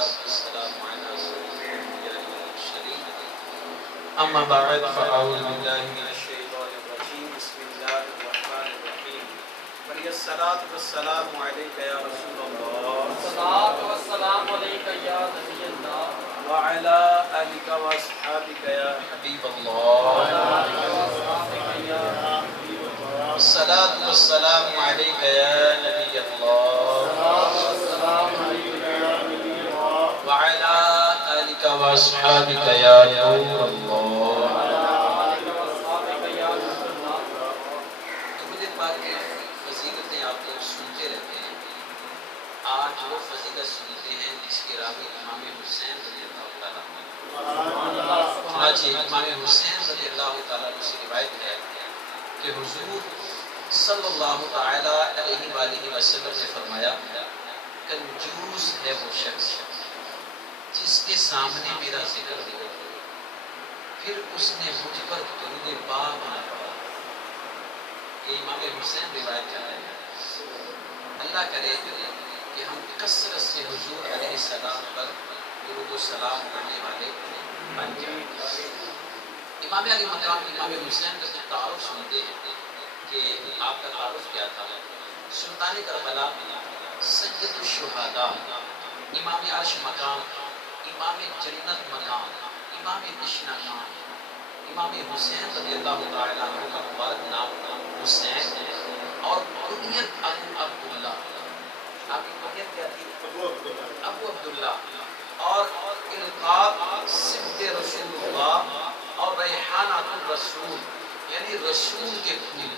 والسلام على سيدنا المرسلين أما بعد فأعوذ بالله من الشيطان الرجيم بسم الله الرحمن الرحيم وعلى الصلاة والسلام عليك يا رسول الله الصلاة والسلام عليك يا نبي الله وعلى آلك وأصحابك يا حبيب الله الصلاة والسلام عليك يا نبي الله وعلى آلك وأصحابك يا نور الله درود پاک کی فضیلتیں آپ لوگ سنتے رہتے ہیں. آج وہ فضیلت سنتے ہیں جس کے راوی امام حسین رضی اللہ تعالیٰ عنہ. امام حسین رضی اللہ تعالیٰ عنہ سے روایت ہے کہ حضور صلی اللہ تعالی علیہ وآلہ وسلم نے فرمایا کنجوس ہے وہ شخص جس کے سامنے میرا ذکر ہو پھر اس نے مجھ پر درود پاک نہ پڑھا. یہ امام حسین روایت کر رہے ہیں. اللہ کرے کہ ہم کثرت سے حضور علیہ السلام پر درود و سلام کرنے والے بن جائیں. امام علی مقام امام حسین کا تعارف سنتے ہیں کہ آپ کا تعارف کیا تھا. سلطان کربلا سید الشہداء امام عرش مقام امام جنت مقام امام تشنا مقام امام حسین رضی اللہ تعالیٰ عنہ کا مبارک نام حسین ہے اور کنیت ابو عبداللہ. آپ کی کنیت کیا تھی؟ ابو عبداللہ. اور القاب صبت رسول اللہ اور ریحانۃ الرسول یعنی رسول کے پھول.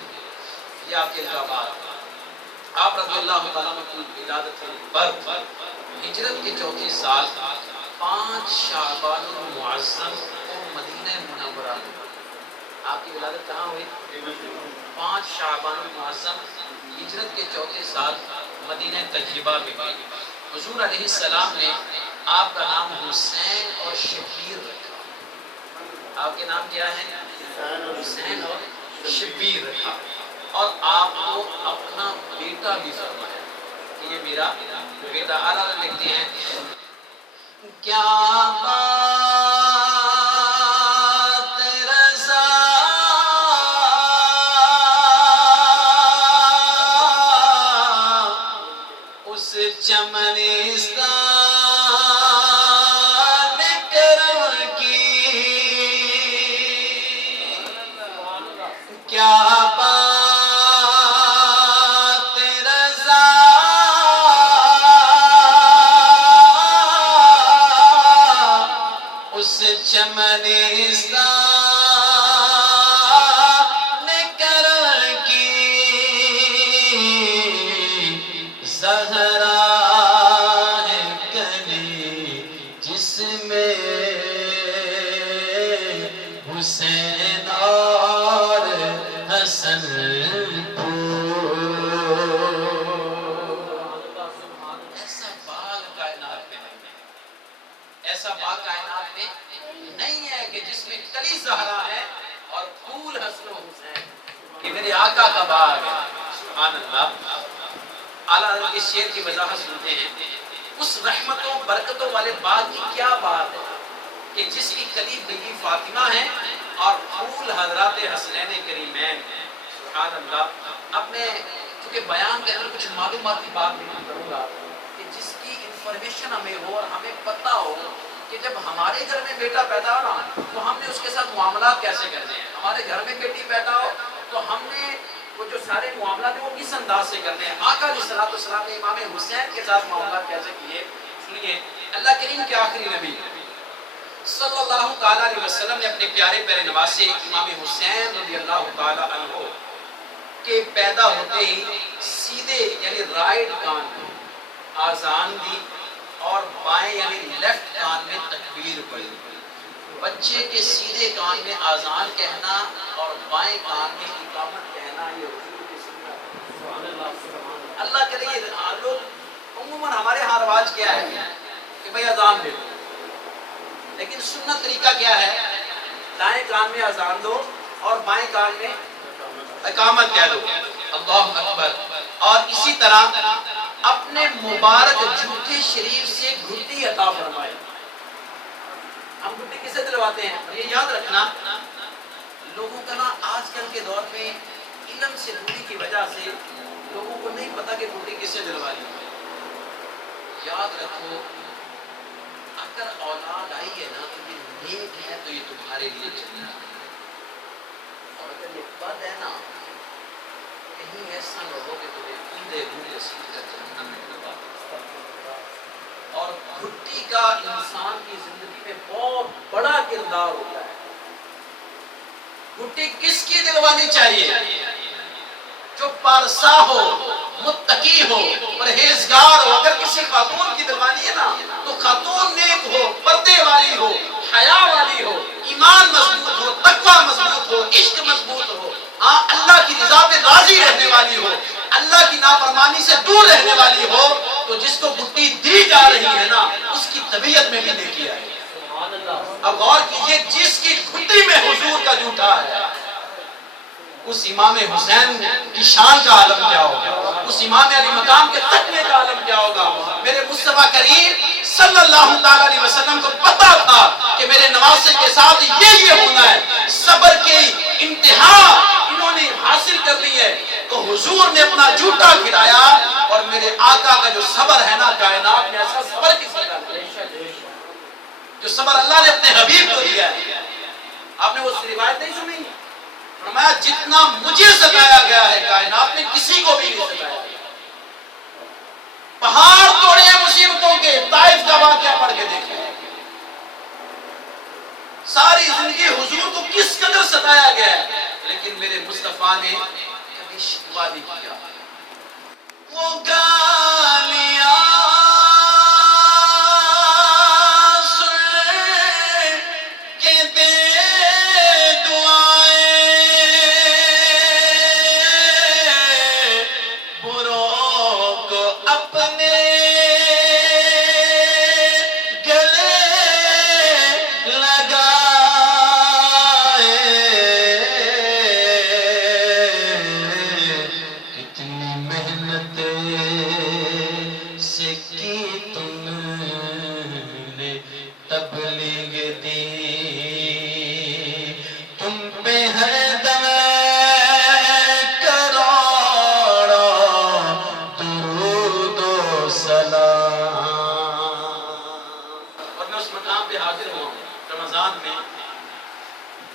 یہ آپ کے القابات. آپ رضی اللہ تعالیٰ عنہ کی ولادت برف ہجرت کے 4 سال 5 شعبان المعظم کو مدینہ منورہ میں. آپ کی ولادت کہاں ہوئی؟ 5 شعبان المعظم ہجرت کے 4 سال مدینہ طیبہ میں ہوئی. حضور علیہ السلام نے آپ کا نام حسین اور شبیر رکھا. آپ کے نام کیا ہے؟ حسین اور شبیر رکھا. اور آپ کو اپنا بیٹا بھی فرمایا کہ یہ میرا بیٹا. اعلیٰ لکھتے ہیں کیا بات رضا اس چمنستان کرم کی کیا بات رضا اس چمنستان کرم کی زہرا ہے کلی جس میں حسین اور حسن ایسا باغ کائنات میں نہیں ہے. ایسا باغ کائنات میں نہیں ہے کہ جس میں کلی زہرا ہے اور پھول حسن و حسین. یہ میرے آقا کا باغ ہے. سبحان اللہ. اعلیٰ حضرت کے شعر کی وضاحت سنتے ہیں. اس رحمتوں برکتوں والے باغ کی کیا بات ہے کہ جس کی کلی بیوی فاطمہ ہے اور پھول حضرات حسنین کریمین. سبحان اللہ. اپنے چونکہ بیان کے اندر کچھ معلوماتی بات بیان کروں گا کہ جس کی انفارمیشن ہمیں ہو اور ہمیں پتہ ہو کہ جب ہمارے گھر میں بیٹا پیدا ہو نا تو ہم نے اس کے ساتھ معاملات کیسے کرنے ہیں. ہمارے گھر میں بیٹی پیدا ہو تو ہم نے وہ جو سارے معاملات ہیں وہ کس انداز سے کرنے ہیں. آقا علیہ السلام نے امام حسین کے ساتھ معاملات کیسے کیے. سنیے اللہ کریم کے آخری نبی صلی اللہ تعالیٰ علیہ وسلم نے اپنے پیارے پیارے نواسے امام حسین رضی اللہ تعالیٰ عنہ کے پیدا ہوتے ہی سیدھے یعنی رائٹ کان میں آذان دی اور بائیں یعنی لیفٹ کان میں تکبیر پڑھی. بچے کے سیدھے کان میں آذان کہنا اور بائیں کان میں اقامت کہنا یہ حضور کی سنت ہے. اللہ کرے یہ لوگ عموماً ہمارے ہاں رواج کیا ہے کہ بھئی اذان دے دو, لیکن سنت طریقہ کیا ہے دائیں کان میں اذان دو اور بائیں کان میں اقامت کہہ دو. اللہ اکبر. اور اسی طرح اپنے مبارک جوتے شریف سے گھٹی عطا فرمائے. ہم گھٹی کسے دلواتے ہیں؟ یہ یاد رکھنا لوگوں کا نا آج کل کے دور میں علم سے دوری کی وجہ سے لوگوں کو نہیں پتا کہ گھٹی کسے دلوانی ہے. یاد رکھو اگر اولاد آئی ہے نا تو یہ نیک ہے تو یہ تمہارے لیے جنت ہے، اور اگر یہ بد ہے نا کہیں ایسا نہ ہو کہ تمہیں اندھے منہ سیدھ کر جہنم میں ڈلوا دے. اور گھٹی کا انسان کی زندگی میں بہت بڑا کردار ہوتا ہے. گھٹی کس کی دلوانی چاہیے؟ جو پارسا ہو، متقی ہو، پرہیزگار ہو. اگر کسی خاتون کی دلوانی ہے نا تو خاتون نیک ہو، پردے والی ہو، حیا والی ہو، ایمان مضبوط ہو، تقوی مضبوط ہو، عشق مضبوط ہو، ہاں اللہ کی رضا پہ راضی رہنے والی ہو، اللہ کی نافرمانی سے دور رہنے والی ہو. تو جس کو گھٹی دی جا رہی ہے نا اس کی طبیعت میں بھی نیکی آئے. اب غور کیجئے جس کی گھٹی میں حضور کا جھوٹا ہے اس امام حسین کی شان کا عالم کیا ہوگا، اس امام علی مقام کے تقوی کا عالم کیا ہوگا. میرے مصطفیٰ کریم صلی اللہ تعالی علیہ وسلم کو پتا تھا کہ میرے نواسے کے ساتھ یہ ہونا ہے. صبر کی انتہا انہوں نے حاصل کر لی ہے تو حضور نے اپنا جھوٹا کھلایا. اور میرے آقا کا جو صبر ہے نا کائنات میں ایسا صبر کسی کا نہیں جو صبر اللہ نے اپنے حبیب کو دیا ہے. آپ نے وہ روایت نہیں سنی؟ فرمایا جتنا مجھے ستایا گیا ہے کائنات میں کسی کو بھی نہیں ستایا. پہاڑ توڑے ہیں مصیبتوں کے. طائف کا واقعہ پڑھ کے دیکھیں. ساری زندگی حضور کو کس قدر ستایا گیا ہے لیکن میرے مصطفیٰ نے کبھی شکوہ نہیں کیا. وہ گالیاں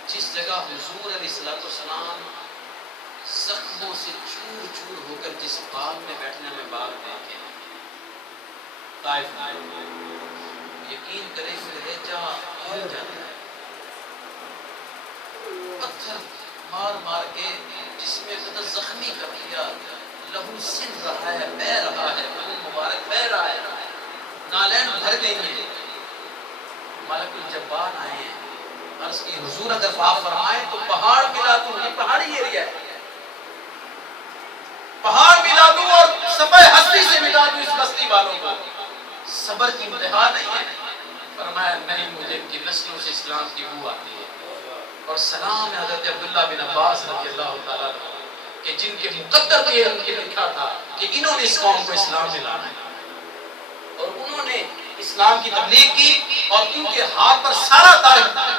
جس جگہ حضور علیہ السلام زخموں سے چور چور ہو کر جس باغ میں بیٹھنے میں باغ دیکھے طائف میں یقین کرے لہجہ ہل جاتا ہے. پتھر مار مار کے جس میں قدر زخمی کر دیا. لہو سن رہا ہے، بہ رہا ہے، لہو مبارک بہ رہا ہے، نالین بھر گئی ہیں. ملک الجبار آئے ہیں. عرض کی حضور اگر معاف فرمائیں تو پہاڑ ملا دوں. یہ پہاڑی ایریا ہے. پہاڑ ملا دوں اور سبع ہستی سے ملا دوں اس بستی والوں کو. صبر کی انتہا نہیں ہے. فرمایا نہیں مجھے ان کی نسلوں سے اسلام کی بو آتی ہے. اور سلام ہے حضرت عبداللہ بن عباس رضی اللہ تعالیٰ کہ جن کے مقدر میں یہ لکھا تھا کہ انہوں نے اس قوم کو اسلام میں لانا ہے. اور انہوں نے اسلام کی تبلیغ کی اور ان کے ہاتھ پر سارا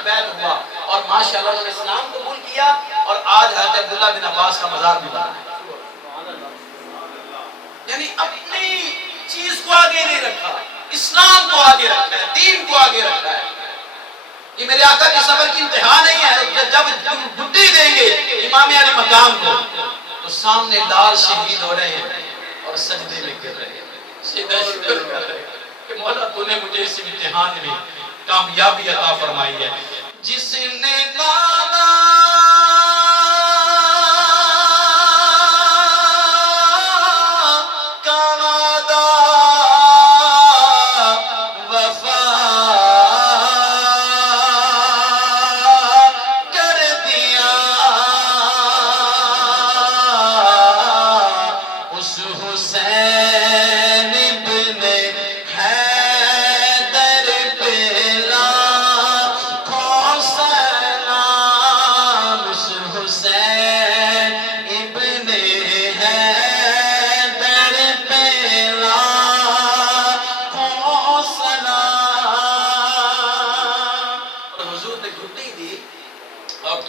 بیعت ہوا اور ماشاءاللہ انہوں نے اسلام قبول کیا. اور آج حضرت عبداللہ بن عباس کا مزار بھی بنا ہے. یعنی اپنی چیز کو آگے نہیں رکھا، اسلام کو آگے رکھا ہے، دین کو آگے رکھا ہے. یہ میرے آقا کے صبر کی انتہا نہیں ہے. جب گھٹی دیں گے امام علی مقام کو تو سامنے لال شہید ہو رہے ہیں اور سجدے میں گر رہے ہیں. سیدھا شکر کر رہے ہیں کہ مولا تو نے مجھے اس امتحان میں کامیابی عطا فرمائی ہے. جس نے لانا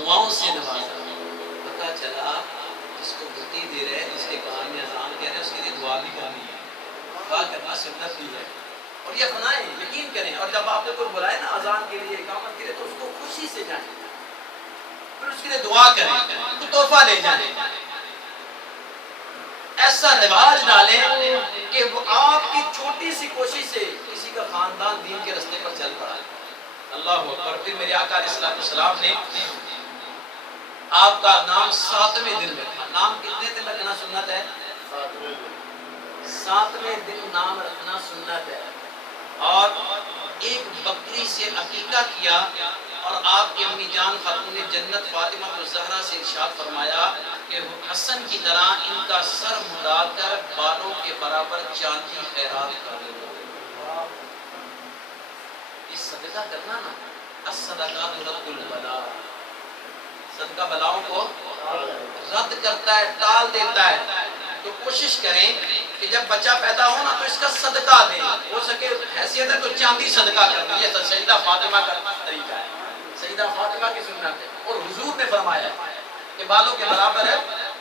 دعاؤں سے نوازا. پتہ چلا جس کو گھٹی دے رہے ہیں، جس کے کان میں اذان کہہ رہے ہیں، اس کے لیے دعا بھی کرنی ہے. دعا کرنا سنت بھی ہے. اور یہ اپنائیں، یقین کریں. اور جب آپ کو کوئی بلائے نا اذان کے لیے، اقامت کے لیے، تو اس کو خوشی سے جائیں، پھر اس کے لیے دعا کریں، تو تحفہ لے جائیں. ایسا رواج ڈالیں کہ وہ آپ کی چھوٹی سی کوشش سے کسی کا خاندان دین کے رستے پر چل پڑا. اللہ اکبر. پھر میرے آقا علیہ الصلوۃ والسلام نے آپ کا نام 7ویں دن رکھا. نام کتنے دن رکھنا سنت ہے؟ 7ویں دن نام رکھنا سنت ہے. اور ایک بکری سے عقیقہ کیا. اور آپ کی امی جان خاتون جنت فاطمہ الزہرا سے ارشاد فرمایا کہ حسن کی طرح ان کا سر مڈا کر بالوں کے برابر چاندی خیرات کر دو. اس صدقہ کرنا نا، الصدقات رد البلاء، صدقہ بلاؤں کو رد کرتا ہے، ٹال دیتا ہے. تو کوشش کریں کہ جب بچہ پیدا ہو نا تو اس کا صدقہ دیں. ہو سکے حیثیت ہے تو چاندی صدقہ کر دیں. یہ سیدہ فاطمہ کا طریقہ ہے، سیدہ فاطمہ کی سنت ہے. اور حضور نے فرمایا کہ بالوں کے برابر ہے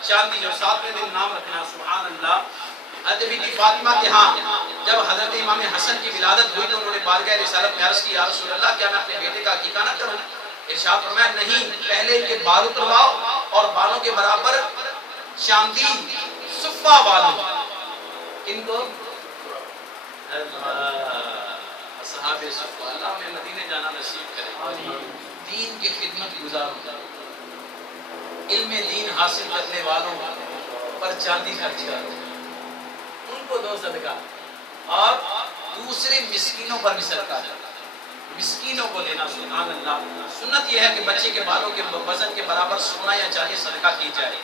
چاندی. اور 7ویں دن نام رکھنا. سبحان اللہ. حضرت بی بی فاطمہ کے ہاں جب حضرت امام حسن کی ولادت ہوئی تو انہوں نے بارگاہ رسالت میں عرض کی، یا رسول اللہ کیا میں اپنے بیٹے کا عقیقہ نہ کروں؟ ارشاد فرمایا نہیں، پہلے ان کے بال اترواؤ اور بالوں کے برابر چاندی صفہ والوں. ان کو اصحاب صفہ. اللہ میں مدینے جانا نصیب کرے. دین کی خدمت گزاروں، علم دین حاصل کرنے والوں پر چاندی خرچ کرو، ان کو دو صدقہ. اور دوسرے مسکینوں پر بھی صدقہ کرو، مسکینوں کو دینا. سبحان اللہ. سنت یہ ہے کہ بچے کے بالوں کے وزن کے برابر سونا یا چاندی صدقہ کی جائے.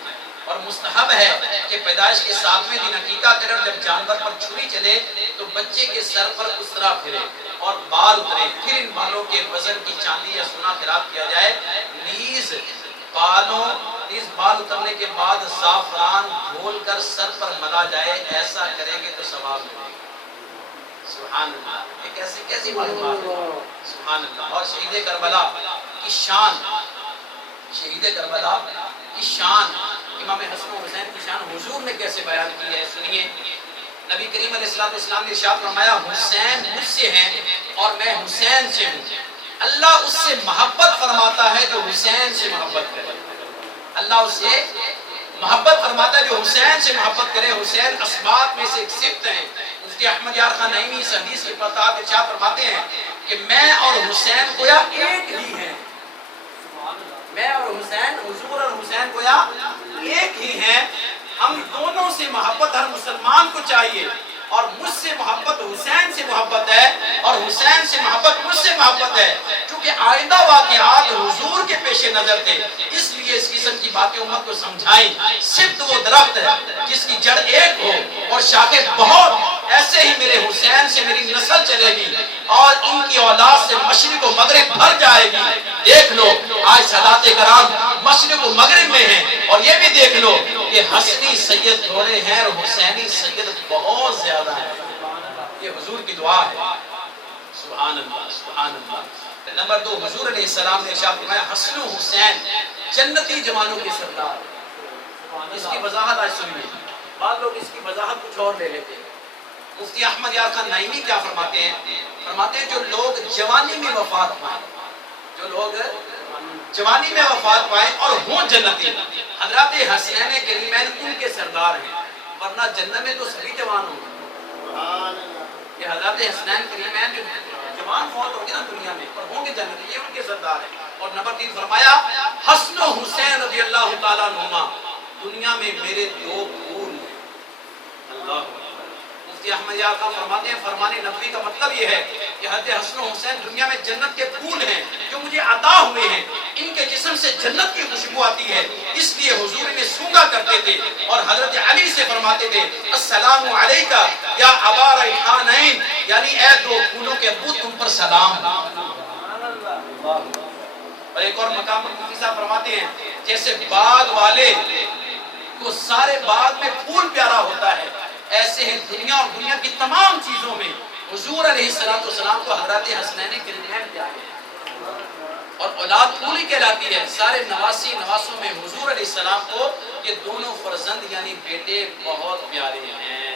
اور مستحب ہے کہ پیدائش کے 7ویں دن عقیقہ کرے. اور جب جانور پر چھری چلے تو بچے کے سر پر اس طرح پھرے اور بال اترے، پھر ان بالوں کے وزن کی چاندی یا سونا خراب کیا جائے. نیز بال اترنے کے بعد زعفران گھول کر سر پر ملا جائے. ایسا کریں گے تو ثواب ملے گا. سبحان اللہ. یہ کیسی معلومات ہے. سبحان اللہ. اور شہید کربلا کی شان، شہید کربلا کی شان، امام حسن و حسین کی شان حضور نے کیسے بیان کی ہے سنیے. نبی کریم علیہ السلام نے ارشاد فرمایا حسین مجھ سے ہیں اور میں حسین سے ہوں. اللہ اس سے محبت فرماتا ہے جو حسین سے محبت کرے. اللہ اس سے محبت فرماتا ہے جو حسین سے محبت کرے. حسین اسباط میں سے ایک صفت ہیں. مفتی احمد یار خان نعیمی اس حدیث کے پتاب ارشاد فرماتے ہیں کہ میں اور حسین گویا ایک ہی ہیں. میں اور حسین، حضور اور حسین گویا ایک ہی ہیں. ہم دونوں سے محبت ہر مسلمان کو چاہیے. اور مجھ سے محبت حسین سے محبت ہے اور حسین سے محبت مجھ سے محبت ہے. چونکہ آئندہ واقعات حضور کے پیش نظر تھے، اس لیے اس قسم کی باتیں امت کو سمجھائیں. صرف وہ درخت ہے جس کی جڑ ایک ہو اور شاخیں بہت. ایسے ہی میرے حسین سے میری نسل چلے گی اور ان کی اولاد سے مشرق و مغرب بھر جائے گی. دیکھ لو آج سادات کرام مشرق و مغرب میں ہیں. اور یہ بھی دیکھ لو کہ حسنی سید تھوڑے ہیں اور حسینی سید بہت زیادہ ہیں. یہ حضور کی دعا ہے. سبحان اللہ. سبحان اللہ. نمبر 2، حضور علیہ السلام نے ارشاد فرمایا حسن و حسین جنتی جوانوں کے سردار. اس کی وضاحت آج سنیے. بعض لوگ اس کی وضاحت کچھ اور لے لیتے ہیں. مفتی احمد یار خان نعیمی کیا فرماتے ہیں؟ فرماتے ہیں جو لوگ جوانی میں وفات پائیں، جو لوگ جوانی میں وفات پائیں اور ہوں جنتی، حضرات حسنین کریمین ان کے سردار ہیں. ورنہ جنت میں تو سبھی جوان ہوں گے. یہ حضرات حسنین کریمین جو جوان فوت ہوں گے نا دنیا میں اور ہوں گے جنت، یہ ان کے سردار ہیں. اور نمبر 3 فرمایا حسن و حسین رضی اللہ تعالیٰ عنہما دنیا میں میرے 2 پھول ہیں. اللہ مفتی احمد یار خان فرماتے ہیں فرمان نبوی کا مطلب یہ ہے کہ حضرت حسن و حسین دنیا میں جنت کے پھول ہیں جو مجھے عطا ہوئے ہیں. ان کے جسم سے جنت کی خوشبو آتی ہے، اس لیے حضور انہیں سونگا کرتے تھے. اور حضرت علی سے فرماتے تھے السلام علیکہ یا ابا ریحانین، یعنی اے 2 پھولوں کے ابو تم پر سلام. اور ایک اور مقام پر مفتی صاحب فرماتے ہیں جیسے باغ والے کو سارے باغ میں پھول پیارا ہوتا ہے، ایسے ہی دنیا اور دنیا کی تمام چیزوں میں حضور علیہ السلام کو حضرات حسنین کریمین پیارے ہیں. اور اولاد پوری کہلاتی ہے. سارے نواسوں میں حضور علیہ السلام کو یہ دونوں فرزند یعنی بیٹے بہت پیارے ہیں.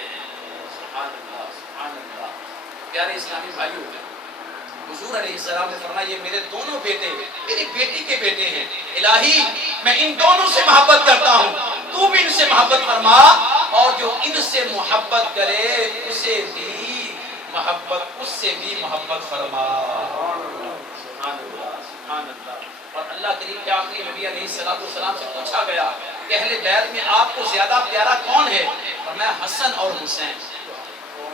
سبحان اللہ سبحان اللہ. پیارے اسلامی بھائیوں، حضور علیہ السلام نے فرمایا یہ میرے دونوں بیٹے میری بیٹی کے بیٹے ہیں. الہی میں ان دونوں سے محبت کرتا ہوں، تو بھی ان سے محبت فرما، اور جو ان سے محبت کرے اسے بھی محبت فرما. سبحان اللہ سبحان اللہ. اور اللہ کریم کے آخری نبی علیہ السلام سے پوچھا گیا کہ اہل بیت میں آپ کو زیادہ پیارا کون ہے؟ فرمایا حسن اور حسین.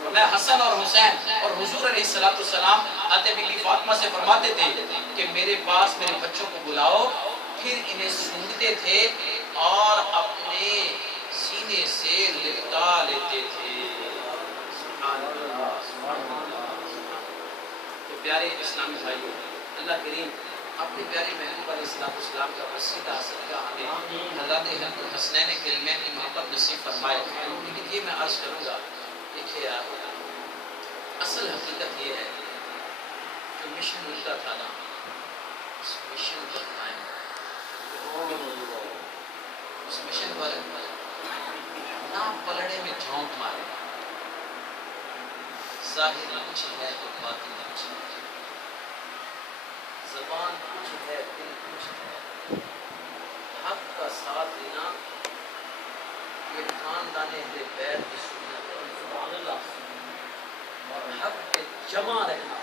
فرمایا حسن اور حسین. اور حضور علیہ السلام حضرت بی بی فاطمہ سے فرماتے تھے کہ میرے پاس میرے بچوں کو بلاؤ، پھر انہیں سونگتے تھے اور اپنے سینے سے لپٹا لیتے تھے. سبحان اللہ سبحان اللہ. تو پیارے اسلامی بھائیوں، اللہ کریم اپنے پیارے محبوب علیہ السلام کا وسیلہ صدقہ ہمیں اللہ نے حسنین کریمین کی محبت نصیب فرمائے. لیکن یہ میں عرض کروں گا، دیکھیے یار، اصل حقیقت یہ ہے جو مشن ان کا تھا نا، اس مشن پر قائم، اس مشن پر نہ پلڑے میں جھونک مارے. ظاہر کچھ ہے تو باطن کچھ ہے، زبان کچھ ہے دل کچھ ہے. حق کا ساتھ دینا یہ خاندان اہل بیت کی سنت ہے. سبحان اللہ. اور حق پہ جمع رہنا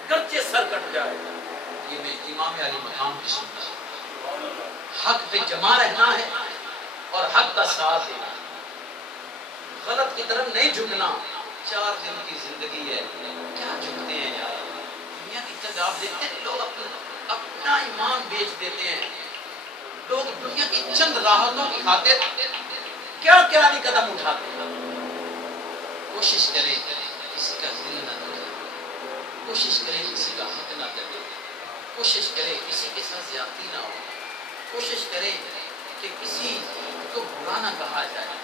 اگرچہ سر کٹ جائے، یہ میں امام علی مقام کی سنت ہے. حق پہ جمع رہنا ہے اور حق کا ساتھ دینا، غلط کی طرف نہیں جھکنا. 4 دن کی زندگی ہے، کیا جھکتے ہیں یار. دنیا کی طرف آپ دیکھتے ہیں لوگ اپنا ایمان بیچ دیتے ہیں. لوگ دنیا کی چند راحتوں کی خاطر کیا نہیں قدم اٹھاتے ہیں. کوشش کریں کسی کا دل نہ دے، کوشش کریں کسی کا حق نہ دے، کوشش کریں کسی کے ساتھ زیادتی نہ ہو، کوشش کریں کہ کسی کو برا نہ کہا جائے.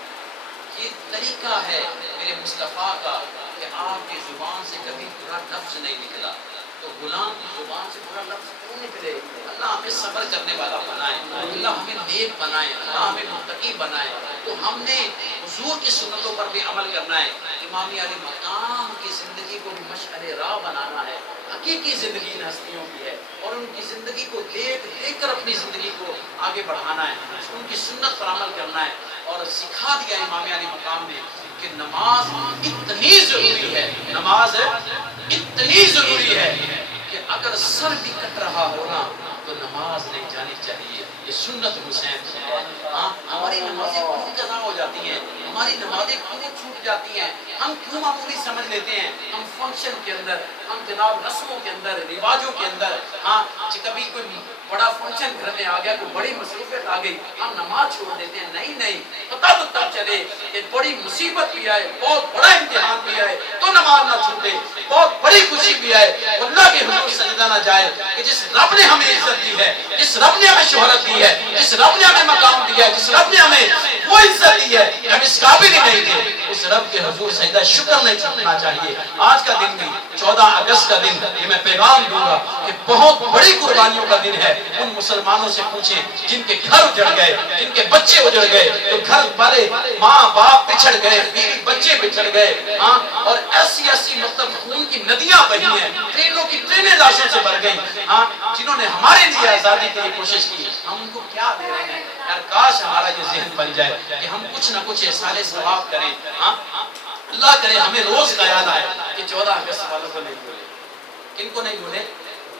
یہ طریقہ ہے میرے مصطفیٰ کا کہ آپ کی زبان سے کبھی برا لفظ نہیں نکلا. تو غلام کی زبان سے برا لفظ کیوں نکلے؟ اللہ ہمیں صبر کرنے والا بنائے، اللہ ہمیں نیک بنائے، اللہ ہمیں متقی بنائے. تو ہم نے حضور کی سنتوں پر بھی عمل کرنا ہے. امام علی مقام کی زندگی کو بھی مشعل راہ بنانا ہے. حقیقی زندگی ان ہستیوں کی ہے اور ان کی زندگی کو دیکھ کر اپنی زندگی کو آگے بڑھانا ہے، ان کی سنت پر عمل کرنا ہے. اور سکھا دیا امام علی مقام نے کہ نماز اتنی ضروری ہے، نماز اتنی ضروری ہے کہ اگر سر بھی کٹ رہا ہونا تو نماز نہیں جانی چاہیے. یہ سنت حسین ہے. ہماری نمازیں کیوں قضا ہو جاتی ہیں، ہماری نمازیں کیوں چھوٹ جاتی ہیں، ہم کیوں معمولی سمجھ لیتے ہیں. ہم فنکشن کے اندر، ہم جناب رسموں کے اندر، رواجوں کے اندر، کبھی کوئی بڑا فنکشن گھر میں آ گیا، کوئی بڑی مصروفیت آ گئی، ہم نماز چھوڑ دیتے ہیں. نہیں، پتہ تو تب چلے کہ بڑی مصیبت بھی آئے، بہت بڑا امتحان بھی آئے تو نماز نہ چھوٹے، بہت بڑی خوشی بھی آئے اللہ کے حضور سجدہ نہ جائے کہ جس رب نے ہمیں عزت دی ہے، جس رب نے ہمیں شہرت دی ہے، جس رب نے ہمیں مقام دیا ہے، جس رب نے ہمیں وہ عزت دی ہے کہ ہم اس قابل ہی نہیں تھے، اس رب کے حضور سجدہ شکر نہیں چھوڑنا چاہیے. آج کا دن بھی 14 اگست کا دن، یہ میں پیغام دوں گا کہ بہت بڑی قربانیوں کا دن ہے. ان مسلمانوں سے پوچھیں جن کے گھر اجڑ گئے، جن کے بچے اجڑ گئے، تو گھر والے ماں باپ بچھڑ گئے، بیوی بچے بچھڑ گئے، اور ایسی مطلب خون کی ندیاں بہی ہیں، ٹرینوں کی ٹرینیں لاشوں سے بھر گئی. جنہوں نے ہمارے لیے آزادی کے لیے کوشش کی، ہم ان کو کیا دے رہے ہیں یار. کاش ہمارا یہ ذہن بن جائے کہ ہم کچھ نہ کچھ احسان ثواب کریں. اللہ کرے ہمیں روز کا یاد آئے کہ 14 اگست والوں کو نہیں بھولے. کن کو نہیں بھولے؟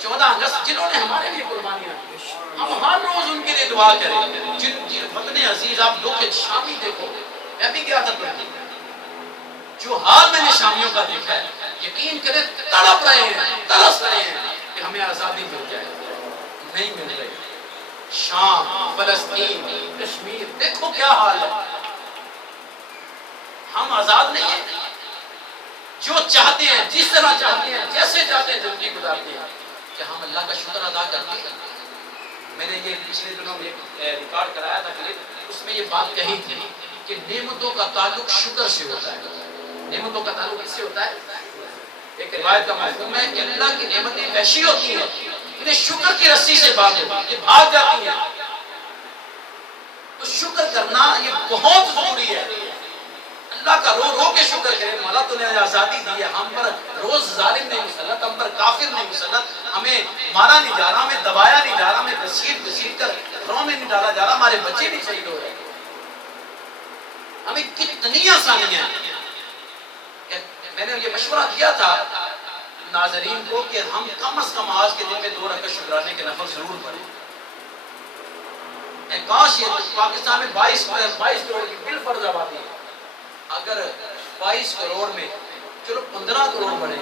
14 اگست جنہوں نے ہمارے لیے قربانیاں دی، ہم ہر روز ان کے لیے دعا کریں. جن وطن عزیز آپ لوگ شامی دیکھو، میں بھی گیا تھا ترکی، جو حال میں نے شامیوں کا دیکھا ہے، یقین کریں تڑپ رہے ہیں، ترس رہے ہیں کہ ہمیں آزادی مل جائے. نہیں مل رہی. شام، فلسطین، کشمیر، دیکھو کیا حال ہے. ہم آزاد نہیں ہیں. جو چاہتے ہیں، جس طرح چاہتے ہیں، جیسے چاہتے ہیں زندگی گزارتے ہیں. کہ ہم اللہ کا شکر ادا کرتے ہیں. میں نے یہ پچھلے دنوں میں ریکارڈ کرایا تھا کلپ، اس میں یہ بات کہی تھی کہ نعمتوں کا تعلق شکر سے ہوتا ہے. نعمتوں کا تعلق کس سے ہوتا ہے؟ ایک روایت کا مفہوم ہے کہ اللہ کی نعمتیں ویسی ہوتی ہیں انہیں شکر کی رسی سے باندھو، یہ بھاگ جاتی ہیں۔ تو شکر کرنا یہ بہت ضروری ہے۔ اللہ کا رو رو کے شکر کرے، مولا تو نے آزادی دی ہے، ہم پر روز ظالم نہیں مسلط، ہم پر کافر نہیں مسلط، ہمیں مارا نہیں جا رہا، ہمیں دبایا نہیں جا رہا، ہمیں گھسیٹ کر گھروں میں نہیں ڈالا جا رہا، ہمارے بچے نہیں شہید ہو رہے۔ ہمیں کتنی آسانیاں ہیں۔ میں نے یہ مشورہ کیا تھا ناظرین کو کہ ہم کم از کم آج کے دن میں 2 رکعت شکرانے کے نفل ضرور پڑھیں۔ کاش یہ پاکستان میں 22 کروڑ کی بالفرض آبادی ہے، اگر 22 کروڑ میں چلو 15 کروڑ بڑھے،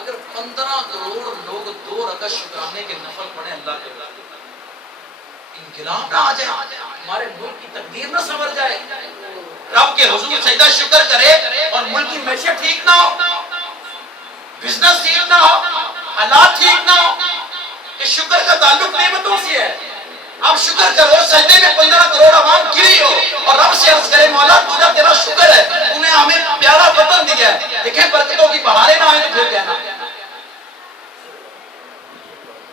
اگر 15 کروڑ لوگ 2 رکعت شکرانے کے نفل پڑھیں، اللہ کے انقلاب نہ آ جائے، ہمارے ملک کی تقدیر نہ سنور جائے، رب کے حضور سجدہ شکر کرے اور ملک کی معیشت ٹھیک نہ ہو، بزنس ٹھیک نہ ہو، حالات ٹھیک نہ ہو، کہ شکر کا تعلق نعمتوں سے ہے۔ اب شکر کرو، سجدے میں 15 کروڑ عوام گری ہو اور رب سے عرض کرے مولا تجھا تیرا شکر ہے، تو نے ہمیں پیارا وطن دیا ہے، دیکھیں برکتوں کی بہاریں نہ آئیں تو پھر کہنا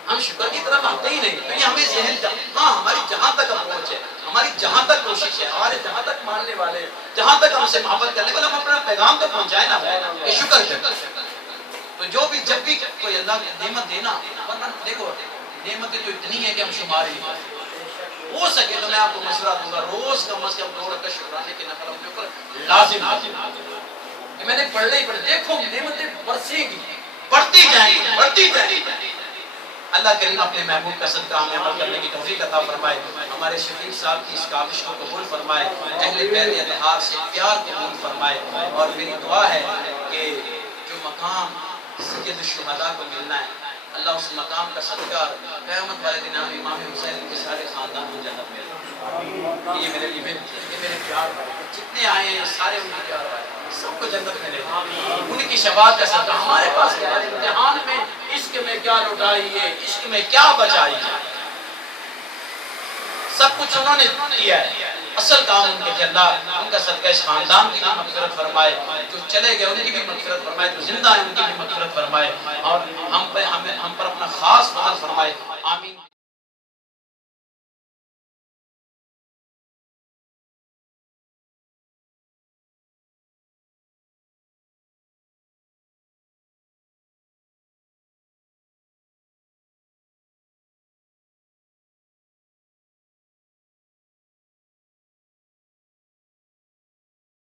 ہم شکر کی طرف آتے ہی نہیں۔ تو یہ ہمیں ذہن ہاں ہماری جہاں تک اپروچ ہے، ہماری جہاں تک کوشش ہے، ہمارے جہاں تک ماننے والے، جہاں تک ہم سے محبت کرنے والے، ہم اپنا پیغام تو پہنچائے نا کہ شکر کریں۔ تو جو بھی جب بھی کوئی اللہ کی نعمت دینا، ورنہ دیکھو نعمتیں تو اتنی ہیں کہ ہم شمار ہی نہیں، ہو سکے تو میں آپ کو مشورہ دوں گا روز کم از کم 2 رکعت شکرانے کے نفل اپنے اوپر لازم کہ میں نے پڑھنا ہی پڑھنا، دیکھو نعمتیں برسیں گی، بڑھتی جائیں گی، بڑھتی جائیں گی۔ اللہ کریم اپنے محبوب کا صدقہ ہمیں عمل کرنے کی توفیق عطا فرمائے، ہمارے شفیق صاحب کی اس کاوش کو قبول فرمائے، اہل بیت اطہار سے پیار قبول فرمائے، اور میری دعا ہے کہ جو مقام سید الشہداء کو ملنا ہے، اللہ اس مقام کا صدقہ قیامت والے دن امام حسین کے سارے خاندان کو جنت میں دے۔ یہ میرے لیے یہ میرے پیار جتنے آئے ہیں سارے ان کے پیار آئے، سب کو جنت میں لے، ان کی شفاعت کا صدقہ ہمارے پاس کیا ہے؟ امتحان میں عشق میں کیا لٹائی ہے، عشق میں کیا بچائی ہے، سب کچھ انہوں نے کیا ہے، اصل کام ان کے کہ اللہ ان کا صدقہ اس خاندان کی بھی مغفرت فرمائے، جو چلے گئے ان کی بھی مغفرت فرمائے، جو زندہ ہیں ان کی بھی مغفرت فرمائے، اور ہم پر اپنا خاص فضل فرمائے، آمین۔